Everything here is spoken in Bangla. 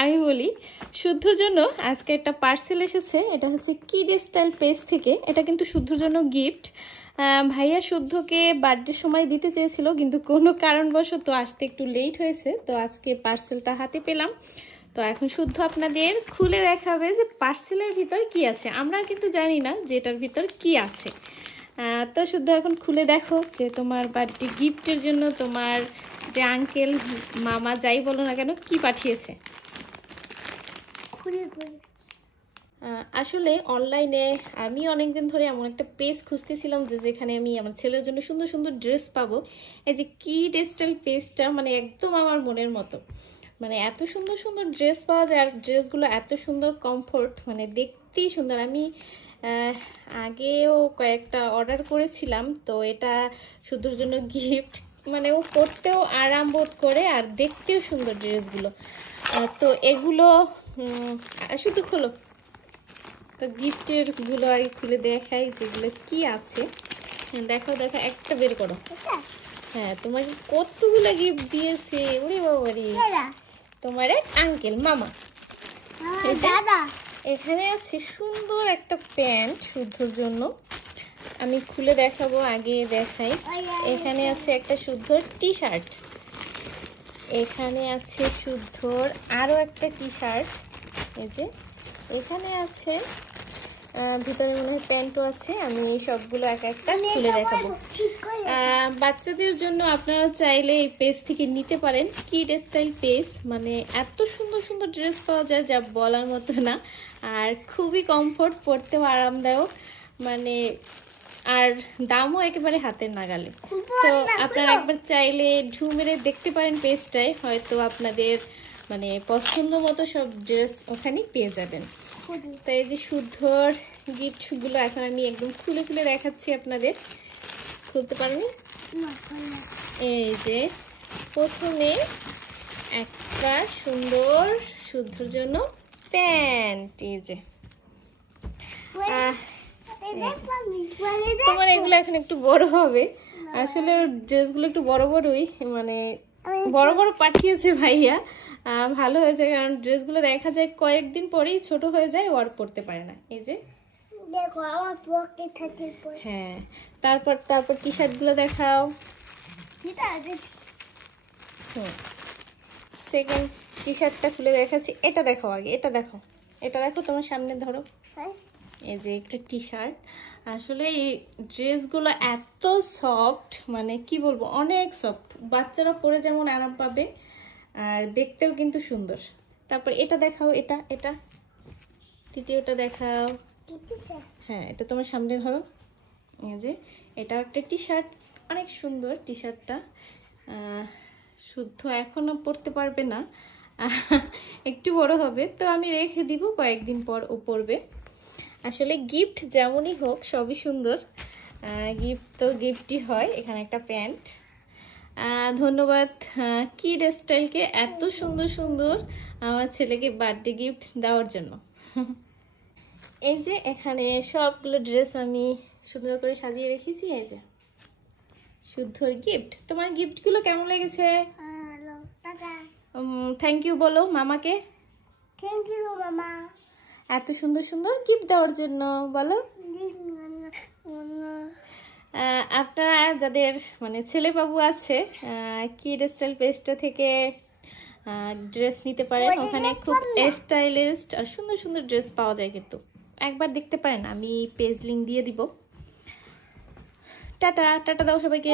আমি বলি শুদ্ধর জন্য আজকে একটা পার্সেল এসেছে। এটা হচ্ছে কিড স্টাইল পেজ থেকে। এটা কিন্তু শুদ্ধর জন্য গিফট। ভাইয়া শুদ্ধকে বার্থডে সময় দিতে চেয়েছিল, কিন্তু কোনো কারণবশত আসতে একটু লেট হয়েছে। তো আজকে পার্সেলটা হাতে পেলাম। তো এখন শুদ্ধ আপনাদের খুলে দেখাবে যে পার্সেলের ভিতর কি আছে। আমরা কিন্তু জানি না যে এটার ভিতর কি আছে। তো শুদ্ধ এখন খুলে দেখো যে তোমার বার্থডে গিফটের জন্য তোমার যে আঙ্কেল মামা যাই বলো না কেন কি পাঠিয়েছে। আসলে অনলাইনে আমি অনেকদিন ধরে এমন একটা পেজ খুঁজতেছিলাম যে যেখানে আমি আমার ছেলের জন্য সুন্দর সুন্দর ড্রেস পাবো। এই যে কিড স্টাইল পেজটা মানে একদম আমার মনের মতো। মানে এত সুন্দর সুন্দর ড্রেস পাওয়া যায় আর ড্রেসগুলো এত সুন্দর কমফোর্ট, মানে দেখতেই সুন্দর। আমি আগেও কয়েকটা অর্ডার করেছিলাম, তো এটা শুদ্ধর জন্য গিফট। মানে ও পরতেও আরাম বোধ করে আর দেখতেও সুন্দর ড্রেসগুলো। তো এগুলো শুধু খোলো তো গিফটের গুলো আর খুলে দেখাই যেগুলো কি আছে। দেখো দেখো একটা বের করো। হ্যাঁ, তোমাকে কতগুলো গিফট দিয়েছে। ওরে বাবারি, তোমার এক আঙ্কেল মামা। এখানে আছে সুন্দর একটা প্যান্ট শুদ্ধর জন্য। আমি খুলে দেখাবো, আগে দেখাই। এখানে আছে একটা শুদ্ধর টি শার্ট। এখানে আছে শুদ্ধর আরো একটা টি শার্ট। এই যে এখানে আছে, ভিতরে মনে হয় প্যান্টও আছে। আমি সবগুলো এক একটা খুলে দেখাবো। বাচ্চাদের জন্য আপনারা চাইলে এই পেজ থেকে নিতে পারেন, কিড স্টাইল পেজ। মানে এত সুন্দর সুন্দর ড্রেস পাওয়া যায় যা বলার মতো না। আর খুবই কমফোর্ট, পরতেও আরামদায়ক, মানে আর দামও একেবারে হাতের নাগালে। তো আপনারা একবার চাইলে ঢু মেরে দেখতে পারেন পেজটায়, হয়তো আপনাদের মানে পছন্দ মতো সব ড্রেস ওখানেই পেয়ে যাবেন। তো এই যে শুদ্ধর গিফটগুলো এখন আমি একদম খুলে খুলে দেখাচ্ছি আপনাদের। খুলতে পারবেন? এই যে প্রথমে একটা সুন্দর শুদ্ধর জন্য প্যান্ট। এই যে তোমার এগুলো এখন একটু বড় হবে। আসলে ড্রেসগুলো একটু বড় বড়ই, মানে বড় বড় পাঠিয়েছে ভাইয়া। ভালো হয়েছে, কারণ ড্রেসগুলো দেখা যায় কয়েকদিন পরেই ছোট হয়ে যায়, আর পরতে পারে না। এই যে দেখো আমার পকেট থাকে। হ্যাঁ, তারপর টি শার্ট গুলো দেখাও। সেকেন্ড টি শার্টটা খুলে দেখাচ্ছি। এটা দেখো আগে, এটা দেখো, এটা দেখো তোমার সামনে ধরো। এই যে একটা টি শার্ট। আসলে এই ড্রেসগুলো এত সফট, মানে কি বলবো, অনেক সফট। বাচ্চারা পরে যেমন আরাম পাবে আর দেখতেও কিন্তু সুন্দর। তারপর এটা দেখাও, এটা এটা তৃতীয়টা দেখাও। হ্যাঁ, এটা তোমার সামনে ধরো। এই যে এটা একটা টি শার্ট, অনেক সুন্দর টি শার্টটা। শুদ্ধ এখনো পরতে পারবে না, একটু বড় হবে, তো আমি রেখে দিব, কয়েকদিন পর ও পরবে। আসলে গিফট যেমনই হোক সবই সুন্দর। গিফট তো গিফটই হয়। এখানে একটা প্যান্ট। ধন্যবাদ কিড স্টাইলকে এত সুন্দর সুন্দর আমার ছেলেকে বার্থডে গিফট দেওয়ার জন্য। এই যে এখানে সবগুলো ড্রেস আমি সুন্দর করে সাজিয়ে রেখেছি। এই যে শুদ্ধর গিফট। তোমার গিফটগুলো কেমন লেগেছে? থ্যাংক ইউ বলো মামাকে। থ্যাংক ইউ মামা এত সুন্দর সুন্দর গিফট দেওয়ার জন্য। বলো আপনারা যাদের মানে ছেলে বাবু আছে, কিড স্টাইল পেজটা থেকে ড্রেস নিতে পারেন। ওখানে খুব স্টাইলিস্ট আর সুন্দর সুন্দর ড্রেস পাওয়া যায়, কিন্তু একবার দেখতে পারেন। আমি পেজ লিংক দিয়ে দিব। টাটা টাটা দাও সবাইকে।